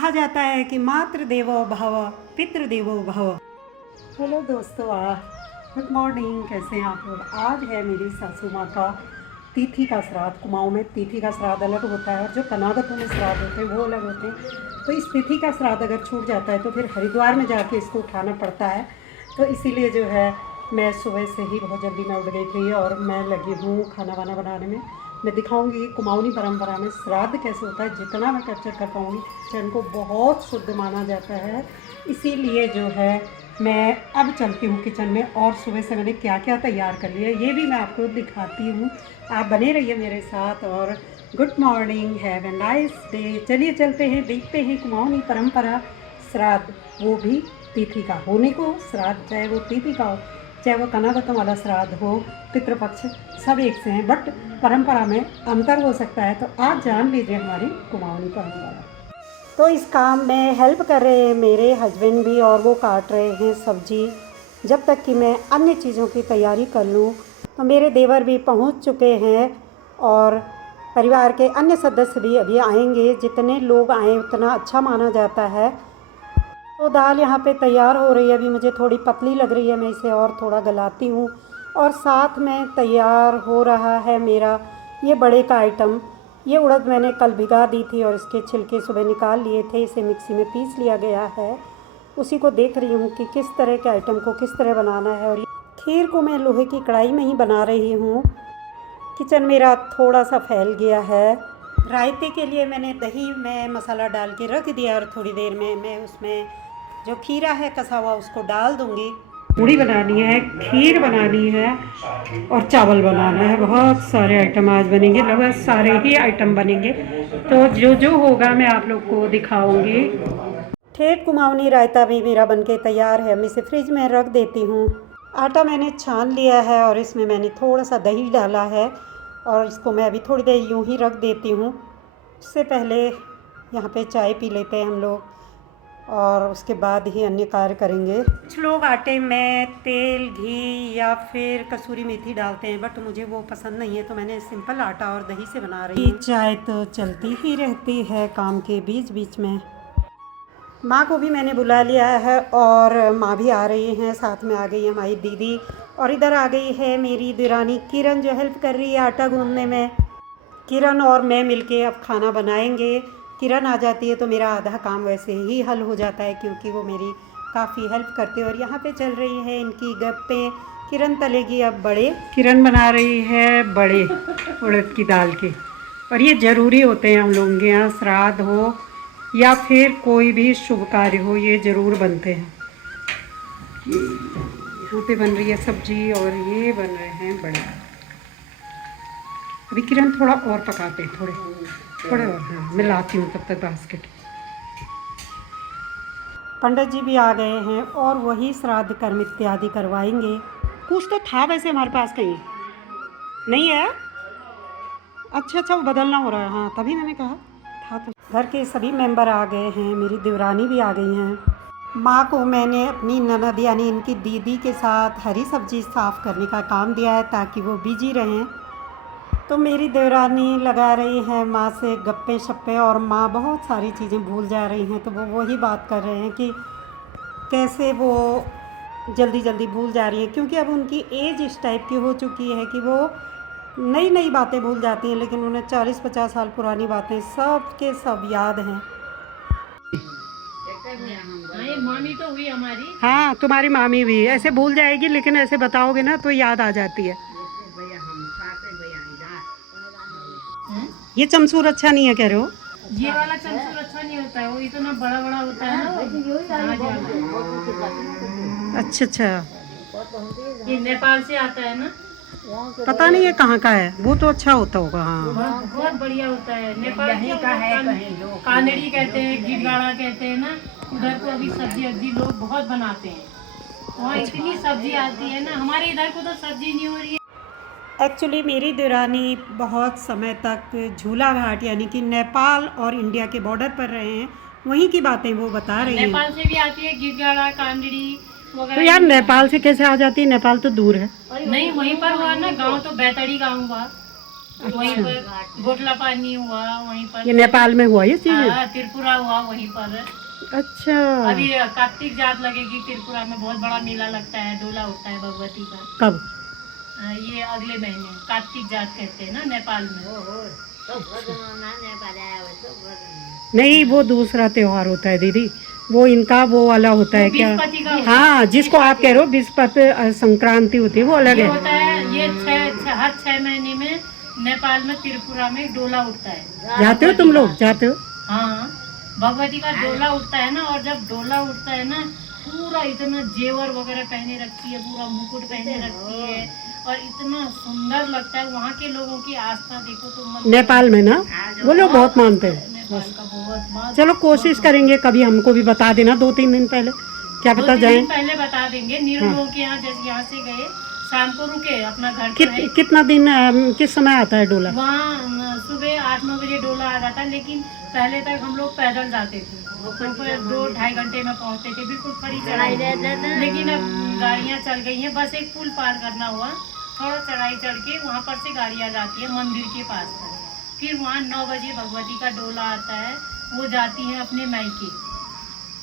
कहा जाता है कि मातृ देवो भव पितृ देवो भव। हेलो दोस्तों, गुड मॉर्निंग। कैसे हैं आप लोग? आज है मेरी सासू माँ का तिथि का श्राद्ध। कुमाऊँ में तिथि का श्राद्ध अलग होता है और जो कनागतों में श्राद्ध होते हैं वो अलग होते हैं। तो इस तिथि का श्राद्ध अगर छूट जाता है तो फिर हरिद्वार में जाके इसको उठाना पड़ता है। तो इसीलिए जो है मैं सुबह से ही बहुत जल्दी मैं उठ गई थी और मैं लगी हूँ खाना वाना बनाने में। मैं दिखाऊंगी कुमाऊनी परंपरा में श्राद्ध कैसे होता है, जितना मैं कैप्चर कर पाऊँगी। किचन को बहुत शुद्ध माना जाता है, इसीलिए जो है मैं अब चलती हूँ किचन में और सुबह से मैंने क्या क्या तैयार कर लिया ये भी मैं आपको दिखाती हूँ। आप बने रहिए मेरे साथ और good morning, have a nice day. चलिए चलते हैं, देखते हैं कुमाऊनी परंपरा श्राद्ध, वो भी तिथि का होने को। श्राद्ध चाहे वो तिथि का हो, चाहे वो कनागतों वाला श्राद्ध हो, पितृपक्ष सब एक से हैं, बट परंपरा में अंतर हो सकता है। तो आज जान लीजिए हमारी कुमाऊनी परंपरा। तो इस काम में हेल्प कर रहे हैं मेरे हस्बैंड भी और वो काट रहे हैं सब्जी, जब तक कि मैं अन्य चीज़ों की तैयारी कर लूँ। तो मेरे देवर भी पहुंच चुके हैं और परिवार के अन्य सदस्य भी अभी आएंगे। जितने लोग आएँ उतना अच्छा माना जाता है। तो दाल यहाँ पे तैयार हो रही है। अभी मुझे थोड़ी पतली लग रही है, मैं इसे और थोड़ा गलाती हूँ। और साथ में तैयार हो रहा है मेरा ये बड़े का आइटम। ये उड़द मैंने कल भिगा दी थी और इसके छिलके सुबह निकाल लिए थे। इसे मिक्सी में पीस लिया गया है। उसी को देख रही हूँ कि किस तरह के आइटम को किस तरह बनाना है। और खीर को मैं लोहे की कढ़ाई में ही बना रही हूँ। किचन मेरा थोड़ा सा फैल गया है। रायते के लिए मैंने दही में मसाला डाल के रख दिया और थोड़ी देर में मैं उसमें जो खीरा है कसा हुआ उसको डाल दूँगी। पूड़ी बनानी है, खीर बनानी है और चावल बनाना है। बहुत सारे आइटम आज बनेंगे, लगभग सारे ही आइटम बनेंगे। तो जो जो होगा मैं आप लोग को दिखाऊंगी। ठेठ कुमाऊनी रायता भी मेरा बनके तैयार है। मैं इसे फ्रिज में रख देती हूँ। आटा मैंने छान लिया है और इसमें मैंने थोड़ा सा दही डाला है और इसको मैं अभी थोड़ी देर यूँ ही रख देती हूँ। उससे पहले यहाँ पे चाय पी लेते हैं हम लोग और उसके बाद ही अन्य कार्य करेंगे। कुछ लोग आटे में तेल, घी या फिर कसूरी मेथी डालते हैं, बट मुझे वो पसंद नहीं है। तो मैंने सिंपल आटा और दही से बना रही हूँ। चाय तो चलती ही रहती है काम के बीच बीच में। माँ को भी मैंने बुला लिया है और माँ भी आ रही हैं। साथ में आ गई है हमारी दीदी और इधर आ गई है मेरी देरानी किरण, जो हेल्प कर रही है आटा गूंदने में। किरण और मैं मिलके अब खाना बनाएंगे। किरण आ जाती है तो मेरा आधा काम वैसे ही हल हो जाता है, क्योंकि वो मेरी काफ़ी हेल्प करती है। और यहाँ पे चल रही है इनकी गप्पें। किरण तलेगी अब बड़े। किरण बना रही है बड़े उड़द की दाल के, और ये ज़रूरी होते हैं हम लोगों के यहाँ। श्राद्ध हो या फिर कोई भी शुभ कार्य हो, ये ज़रूर बनते हैं। यहाँ पे बन रही है सब्जी और ये बन रहे हैं बड़े। अभी किरण थोड़ा और पकाते हैं, थोड़े और। हाँ, मैं लाती हूँ तब तक बास्केट। पंडित जी भी आ गए हैं और वही श्राद्ध कर्म इत्यादि करवाएंगे। कुछ तो था वैसे हमारे पास, कहीं नहीं है। अच्छा वो बदलना हो रहा है। हाँ, तभी मैंने कहा था। तो घर के सभी मेंबर आ गए हैं, मेरी देवरानी भी आ गई हैं। माँ को मैंने अपनी ननद यानी इनकी दीदी के साथ हरी सब्जी साफ़ करने का काम दिया है ताकि वो बिजी रहें। तो मेरी देवरानी लगा रही हैं माँ से गप्पे शप्पे और माँ बहुत सारी चीज़ें भूल जा रही हैं। तो वो वही बात कर रहे हैं कि कैसे वो जल्दी जल्दी भूल जा रही हैं, क्योंकि अब उनकी एज इस टाइप की हो चुकी है कि वो नई नई बातें भूल जाती हैं, लेकिन उन्हें 40-50 साल पुरानी बातें सब के सब याद हैं। मामी तो हुई हमारी। हाँ, तुम्हारी मामी भी ऐसे भूल जाएगी, लेकिन ऐसे बताओगे ना तो याद आ जाती है। ये चमसूर अच्छा नहीं है कह रहे हो? ये वाला चमचूर अच्छा नहीं होता है, वो इतना बड़ा बड़ा होता है ना। अच्छा, ये नेपाल से आता है ना। पता नहीं है कहाँ का है। वो तो अच्छा होता होगा। हाँ, बहुत बढ़िया होता है। नेपाल का है, कानड़ी कहते हैं, गिरगाड़ा कहते हैं ना। उधर को अभी सब्जी लोग बहुत बनाते हैं। वहाँ इतनी सब्जी आती है ना, हमारे इधर को तो सब्जी नहीं हो रही है। एक्चुअली मेरी देरानी बहुत समय तक झूला घाट यानी कि नेपाल और इंडिया के बॉर्डर पर रहे हैं, वहीं की बातें वो बता रही हैं। नेपाल से भी आती है गिरगाड़ा, कानड़ी वगैरह। तो यार नेपाल से कैसे आ जाती है? नेपाल तो दूर है। नहीं, वहीं पर हुआ ना गांव, तो बैतड़ी गांव हुआ। वहीं पर गोटला पानी हुआ वहीं पर। ये नेपाल में हुआ ये चीज? हाँ, त्रिपुरा हुआ वहीं पर। अच्छा। अभी कार्तिक जात लगेगी त्रिपुरा में, बहुत बड़ा मेला लगता है, डोला उठता है भगवती का। कब? ये अगले महीने कार्तिक जात कहते हैं ना नेपाल में। नहीं, वो दूसरा त्योहार होता है दीदी, वो इनका वो वाला होता है क्या? बृहस्पति का होता हाँ, जिसको आप कह रहे हो बृहस्पति संक्रांति होती है, वो अलग ये है। होता है। ये हर 6 महीने में नेपाल में त्रिपुरा में डोला उठता है। जाते हो तुम लोग? जाते हो? हाँ, भगवती का डोला उठता है ना, और जब डोला उठता है ना, पूरा इतना जेवर वगैरह पहने रखती है, पूरा मुकुट पहने रखती है, और इतना सुंदर लगता है। वहाँ के लोगों की आस्था देखो तो नेपाल में ना वो लोग बहुत मानते हैं। नेपाल का बहुत चलो कोशिश करेंगे कभी, हमको भी बता देना 2-3 दिन पहले, क्या पता 2-3 जाए। दिन पहले बता देंगे। नीरू लोगों के यहाँ, जैसे यहाँ से गए शाम को रुके, अपना घर तो है। कितना दिन किस समय आता है डोला? वहाँ सुबह 8-9 बजे डोला आ जाता, लेकिन पहले तक हम लोग पैदल जाते थे, 2-2.5 घंटे में पहुँचते थे, बिल्कुल खड़ी चढ़ाई। लेकिन अब गाड़ियाँ चल गई हैं, बस एक पुल पार करना हुआ, थोड़ा चढ़ाई चढ़ के वहाँ पर से गाड़ियाँ जाती है मंदिर के पास पर। फिर वहाँ 9 बजे भगवती का डोला आता है, वो जाती हैं अपने मायके।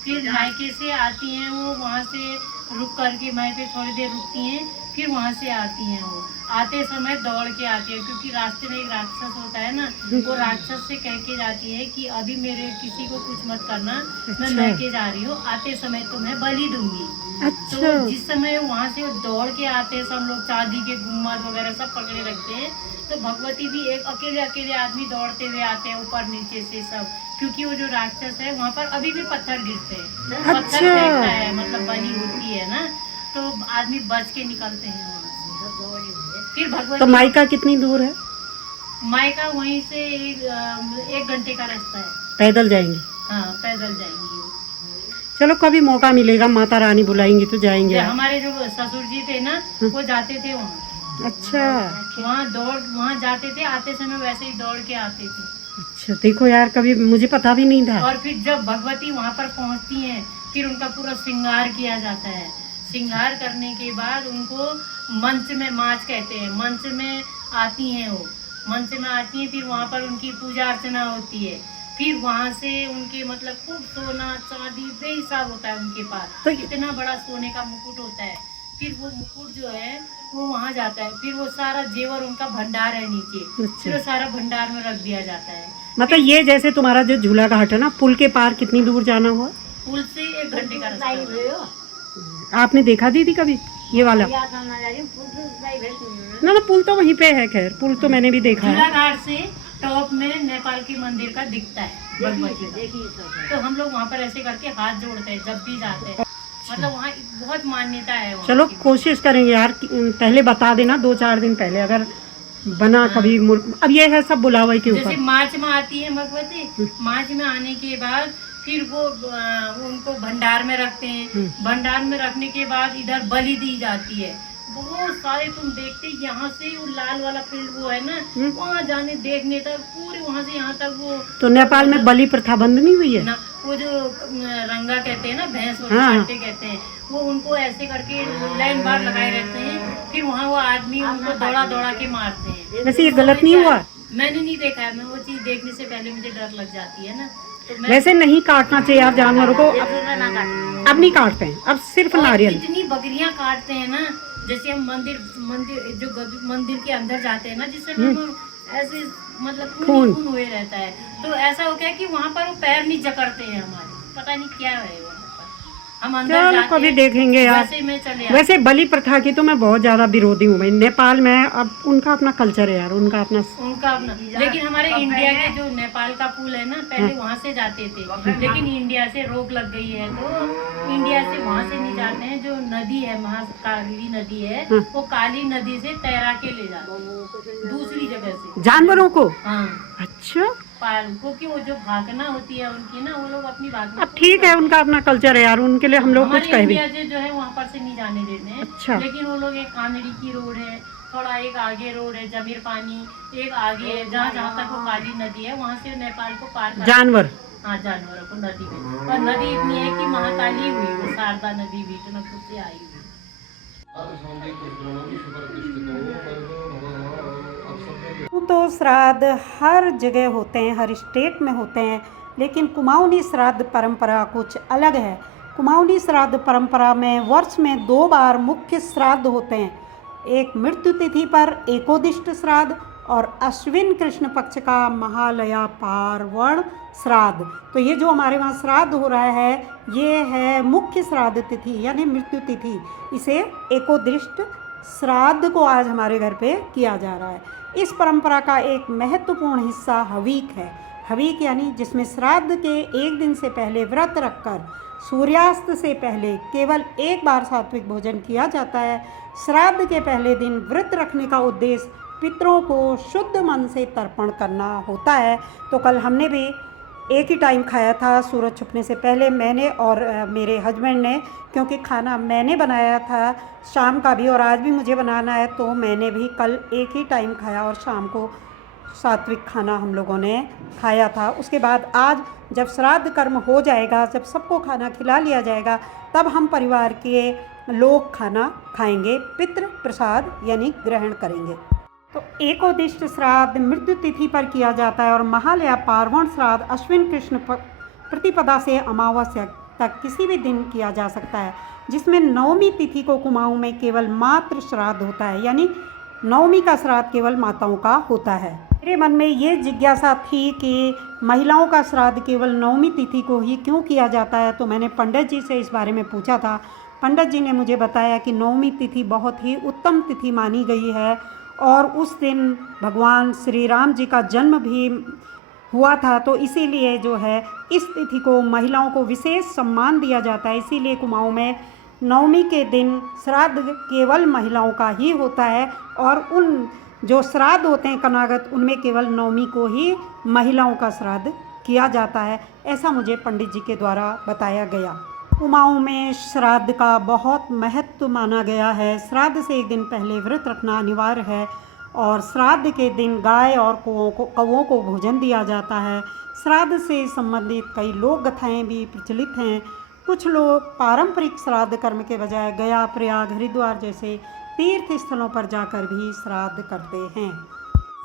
फिर मायके से आती हैं वो, वहाँ से रुक करके मायके थोड़ी देर रुकती हैं, फिर वहाँ से आती हैं वो। आते समय दौड़ के आती है, क्योंकि रास्ते में एक राक्षस होता है ना, वो राक्षस से कह के जाती है कि अभी मेरे किसी को कुछ मत करना, मैं मायके जा रही हूँ, आते समय तुम्हें बलि दूंगी। अच्छा। तो जिस समय वहाँ से दौड़ के आते हैं सब लोग, चांदी के गुम्मद वगैरह सब पकड़े रखते हैं, तो भगवती भी एक अकेले आदमी दौड़ते हुए आते हैं ऊपर नीचे से सब, क्योंकि वो जो राक्षस है वहाँ पर अभी भी पत्थर गिरते हैं। अच्छा। पत्थर फेंकता है, मतलब बलि होती है ना, तो आदमी बच के निकलते हैं वहाँ से। फिर भगवती, तो मायका कितनी दूर है? मायका वहीं से 1 घंटे का रास्ता है। पैदल जाएंगे? हाँ, पैदल जाएंगे। चलो कभी मौका मिलेगा, माता रानी बुलाएंगी तो जाएंगे। हमारे जो ससुर जी थे ना, वो जाते थे वहाँ। अच्छा। वहाँ जाते थे, आते समय वैसे ही दौड़ के आते थे। अच्छा, देखो यार, कभी मुझे पता भी नहीं था। और फिर जब भगवती वहाँ पर पहुँचती हैं, फिर उनका पूरा श्रृंगार किया जाता है। श्रृंगार करने के बाद उनको मंच में, माच कहते हैं, मंच में आती हैं वो, मंच में आती हैं। फिर वहाँ पर उनकी पूजा अर्चना होती है। फिर वहाँ से उनके मतलब खूब सोना चांदी बेहिसाब होता है उनके पास, तो इतना बड़ा सोने का मुकुट होता है। फिर वो मुकुट जो है वो वहाँ जाता है, फिर वो सारा जेवर उनका भंडार है नीचे। अच्छा। फिर वो सारा भंडार में रख दिया जाता है। मतलब ये जैसे तुम्हारा जो झूला घाट है ना, पुल के पार कितनी दूर जाना हुआ? पुल से 1 घंटे का रास्ता है। आपने देखा दीदी कभी ये वाला? ना पुल तो वहीं पे है, खैर पुल तो मैंने भी देखा है। झूला घाट से टॉप में नेपाल के मंदिर का दिखता है भगवती का। तो हम लोग वहाँ पर ऐसे करके हाथ जोड़ते हैं जब भी जाते हैं, मतलब वहाँ बहुत मान्यता है वहाँ चलो की। कोशिश करेंगे यार, पहले बता देना 2-4 दिन पहले, अगर बना कभी अब ये है सब बुलावे के जैसे ऊपर। मार्च में आती है भगवती, मार्च में आने के बाद फिर वो उनको भंडार में रखते हैं। भंडार में रखने के बाद इधर बलि दी जाती है। बहुत सारे तुम देखते यहाँ से वो लाल वाला फील्ड वो है ना, वहाँ जाने देखने तक पूरे वहाँ से यहाँ तक वो। तो नेपाल में बलि प्रथा बंद नहीं हुई है ना? वो जो रंगा कहते हैं ना, भैंस हाँ। काटे कहते हैं, वो उनको ऐसे करके लाइन बार लगाए रहते हैं। फिर वहाँ वो आदमी उनको दौड़ा के मारते हैं। वैसे ये गलत नहीं हुआ? मैंने नहीं देखा है, मैं वो चीज देखने से पहले मुझे डर लग जाती है ना, तो मैं वैसे नहीं काटना चाहिए यार जानवरों को। अब नहीं काटते हैं, अब सिर्फ नारियल। इतनी बकरियां काटते हैं ना, जैसे हम मंदिर जो मंदिर के अंदर जाते हैं ना, जिससे हम ऐसे मतलब खून हुए रहता है, तो ऐसा हो गया कि वहाँ पर वो पैर नहीं जकड़ते हैं हमारे, पता नहीं क्या है वहाँ पर। हम अंदर जाते कभी हैं, देखेंगे यार। वैसे में चले वैसे बलि प्रथा की तो मैं बहुत ज्यादा विरोधी हूँ भाई, नेपाल में अब उनका अपना कल्चर है यार, उनका अपना। लेकिन हमारे इंडिया के जो नेपाल का पुल है ना, पहले वहाँ से जाते थे, लेकिन इंडिया से रोक लग गई है, तो इंडिया से वहाँ से नहीं जाते हैं। जो नदी है, महाकाली नदी है, वो काली नदी से तैरा के ले जाते हैं दूसरी जगह से जानवरों को। हाँ, अच्छा, क्योंकि वो जो भागना होती है उनकी ना, वो लोग अपनी भागना। अब ठीक है, उनका अपना कल्चर है यार, उनके लिए हम लोग कुछ कह भी। इंडिया से जो है वहाँ पर से नहीं जाने देते हैं। अच्छा। लेकिन वो लोग एक कानड़ी की रोड है, थोड़ा एक आगे रोड है जमीर पानी, एक आगे है जहाँ तक वो काली नदी है, वहाँ से नेपाल को पार कर। जानवर, हाँ, जानवरों को नदी में। और नदी इतनी है कि महाकाली हुई, वो शारदा नदी भी इतना खुद से आई हुई। तो श्राद्ध हर जगह होते हैं, हर स्टेट में होते हैं, लेकिन कुमाऊनी श्राद्ध परंपरा कुछ अलग है। कुमाऊनी श्राद्ध परंपरा में वर्ष में 2 बार मुख्य श्राद्ध होते हैं, एक मृत्यु तिथि पर एकोदिष्ट श्राद्ध और अश्विन कृष्ण पक्ष का महालया पार्वण श्राद्ध। तो ये जो हमारे वहाँ श्राद्ध हो रहा है ये है मुख्य श्राद्ध तिथि यानी मृत्यु तिथि, इसे एकोदिष्ट श्राद्ध को आज हमारे घर पे किया जा रहा है। इस परंपरा का एक महत्वपूर्ण हिस्सा हवीक है। हवीक यानी जिसमें श्राद्ध के एक दिन से पहले व्रत रखकर सूर्यास्त से पहले केवल एक बार सात्विक भोजन किया जाता है। श्राद्ध के पहले दिन व्रत रखने का उद्देश्य पितरों को शुद्ध मन से तर्पण करना होता है। तो कल हमने भी एक ही टाइम खाया था सूरज छुपने से पहले, मैंने और मेरे हस्बैंड ने, क्योंकि खाना मैंने बनाया था शाम का भी और आज भी मुझे बनाना है, तो मैंने भी कल एक ही टाइम खाया और शाम को सात्विक खाना हम लोगों ने खाया था। उसके बाद आज जब श्राद्ध कर्म हो जाएगा, जब सबको खाना खिला लिया जाएगा, तब हम परिवार के लोग खाना खाएंगे, पितृ प्रसाद यानी ग्रहण करेंगे। तो एकोदिष्ट श्राद्ध मृत्यु तिथि पर किया जाता है और महालया पार्वण श्राद्ध अश्विन कृष्ण प्रतिपदा से अमावस्या तक किसी भी दिन किया जा सकता है, जिसमें नवमी तिथि को कुमाऊं में केवल मातृ श्राद्ध होता है, यानी नवमी का श्राद्ध केवल माताओं का होता है। मेरे मन में ये जिज्ञासा थी कि महिलाओं का श्राद्ध केवल नवमी तिथि को ही क्यों किया जाता है, तो मैंने पंडित जी से इस बारे में पूछा था। पंडित जी ने मुझे बताया कि नवमी तिथि बहुत ही उत्तम तिथि मानी गई है और उस दिन भगवान श्री राम जी का जन्म भी हुआ था, तो इसीलिए जो है इस तिथि को महिलाओं को विशेष सम्मान दिया जाता है। इसीलिए कुमाऊं में नवमी के दिन श्राद्ध केवल महिलाओं का ही होता है और उन जो श्राद्ध होते हैं कनागत उनमें केवल नवमी को ही महिलाओं का श्राद्ध किया जाता है, ऐसा मुझे पंडित जी के द्वारा बताया गया। कुमाऊं में श्राद्ध का बहुत महत्व माना गया है। श्राद्ध से एक दिन पहले व्रत रखना अनिवार्य है और श्राद्ध के दिन गाय और कौवों को भोजन दिया जाता है। श्राद्ध से संबंधित कई लोक कथाएँ भी प्रचलित हैं। कुछ लोग पारंपरिक श्राद्ध कर्म के बजाय गया, प्रयाग, हरिद्वार जैसे तीर्थ स्थलों पर जाकर भी श्राद्ध करते हैं।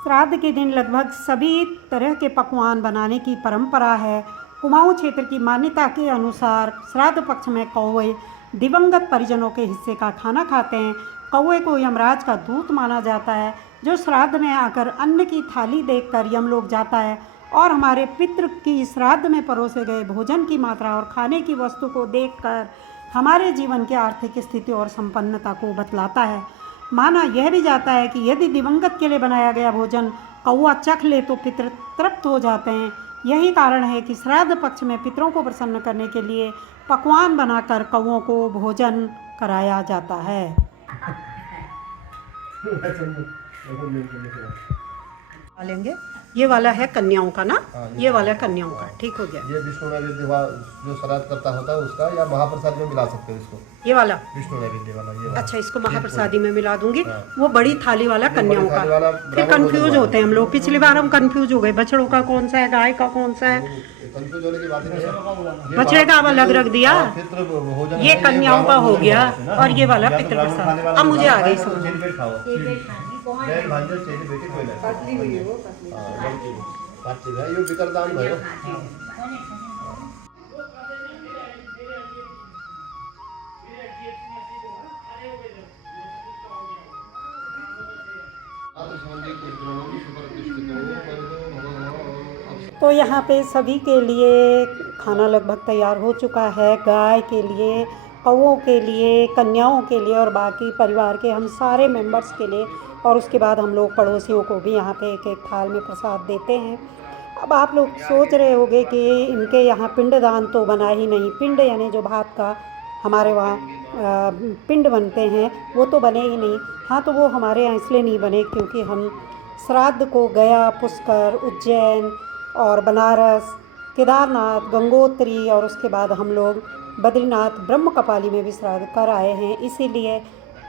श्राद्ध के दिन लगभग सभी तरह के पकवान बनाने की परंपरा है। कुमाऊं क्षेत्र की मान्यता के अनुसार श्राद्ध पक्ष में कौवे दिवंगत परिजनों के हिस्से का खाना खाते हैं। कौवे को यमराज का दूत माना जाता है, जो श्राद्ध में आकर अन्न की थाली देखकर यमलोक जाता है और हमारे पितृ की श्राद्ध में परोसे गए भोजन की मात्रा और खाने की वस्तु को देखकर हमारे जीवन की आर्थिक स्थिति और संपन्नता को बतलाता है। माना यह भी जाता है कि यदि दिवंगत के लिए बनाया गया भोजन कौवा चख ले तो पितृ तृप्त हो जाते हैं। यही कारण है कि श्राद्ध पक्ष में पितरों को प्रसन्न करने के लिए पकवान बनाकर कौवों को भोजन कराया जाता है। लेंगे ये वाला है कन्याओं का ना, ये वाला कन्याओं का, ठीक हो गया। ये विष्णु नैवेद्य जो श्राद्ध करता होता है उसका, या महाप्रसाद में मिला सकते हैं इसको, ये वाला विष्णु नैवेद्य वाला, ये वाला। अच्छा, इसको महाप्रसादी में मिला दूंगी। वो बड़ी थाली वाला कन्याओं का। फिर कंफ्यूज होते हैं हम लोग, पिछली बार हम कंफ्यूज हो गए, बछड़ों का कौन सा है, गाय का कौन सा है। कंफ्यूज होने की बात नहीं है, बछड़े का अलग रख दिया, ये कन्याओं का हो गया और ये वाला पितृ प्रसाद। अब मुझे आ गई समझ। तो यहाँ पे सभी के लिए खाना लगभग तैयार हो चुका है। गाय के लिए, कौवों के लिए, कन्याओं के लिए और बाकी परिवार के हम सारे मेंबर्स के लिए, और उसके बाद हम लोग पड़ोसियों को भी यहाँ पे एक एक थाल में प्रसाद देते हैं। अब आप लोग सोच रहे होंगे कि इनके यहाँ पिंडदान तो बना ही नहीं। पिंड यानी जो भात का हमारे वहाँ पिंड बनते हैं वो तो बने ही नहीं। हाँ, तो वो हमारे यहाँ इसलिए नहीं बने क्योंकि हम श्राद्ध को गया, पुष्कर, उज्जैन और बनारस, केदारनाथ, गंगोत्री और उसके बाद हम लोग बद्रीनाथ, ब्रह्म कपाली में भी श्राद्ध कर आए हैं। इसीलिए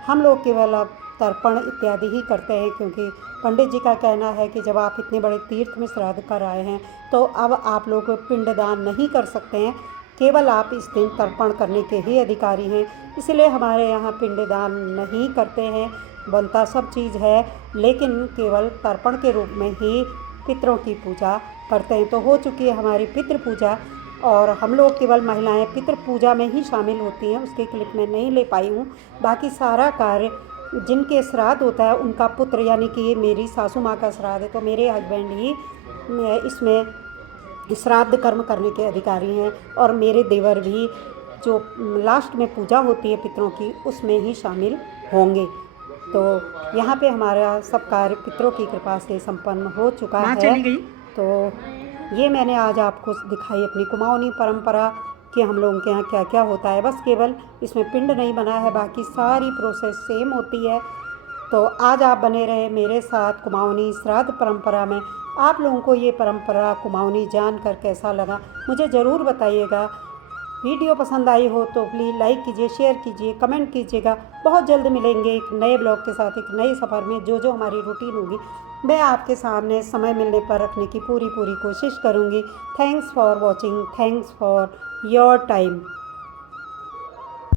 हम लोग केवल अब तर्पण इत्यादि ही करते हैं, क्योंकि पंडित जी का कहना है कि जब आप इतने बड़े तीर्थ में श्राद्ध कर आए हैं तो अब आप लोग पिंडदान नहीं कर सकते हैं, केवल आप इस दिन तर्पण करने के ही अधिकारी हैं। इसलिए हमारे यहाँ पिंडदान नहीं करते हैं। बनता सब चीज़ है, लेकिन केवल तर्पण के रूप में ही पितरों की पूजा करते हैं। तो हो चुकी है हमारी पितृ पूजा, और हम लोग केवल महिलाएं पितृ पूजा में ही शामिल होती हैं। उसकी क्लिप मैं नहीं ले पाई हूँ। बाकी सारा कार्य जिनके श्राद्ध होता है उनका पुत्र, यानी कि मेरी सासू माँ का श्राद्ध है तो मेरे हस्बैंड ही इसमें श्राद्ध कर्म करने के अधिकारी हैं, और मेरे देवर भी जो लास्ट में पूजा होती है पितरों की उसमें ही शामिल होंगे। तो यहाँ पे हमारा सब कार्य पितरों की कृपा से संपन्न हो चुका है। तो ये मैंने आज आपको दिखाई अपनी कुमाऊनी परंपरा कि हम लोगों के यहाँ क्या क्या होता है। बस केवल इसमें पिंड नहीं बना है, बाकी सारी प्रोसेस सेम होती है। तो आज आप बने रहे मेरे साथ कुमाऊनी श्राद्ध परंपरा में। आप लोगों को ये परंपरा कुमाऊनी जानकर कैसा लगा मुझे ज़रूर बताइएगा। वीडियो पसंद आई हो तो प्लीज़ लाइक कीजिए, शेयर कीजिए, कमेंट कीजिएगा। बहुत जल्द मिलेंगे एक नए ब्लॉग के साथ, एक नए सफ़र में। जो हमारी रूटीन होगी मैं आपके सामने समय मिलने पर रखने की पूरी कोशिश करूँगी। Thanks for watching, thanks for your time.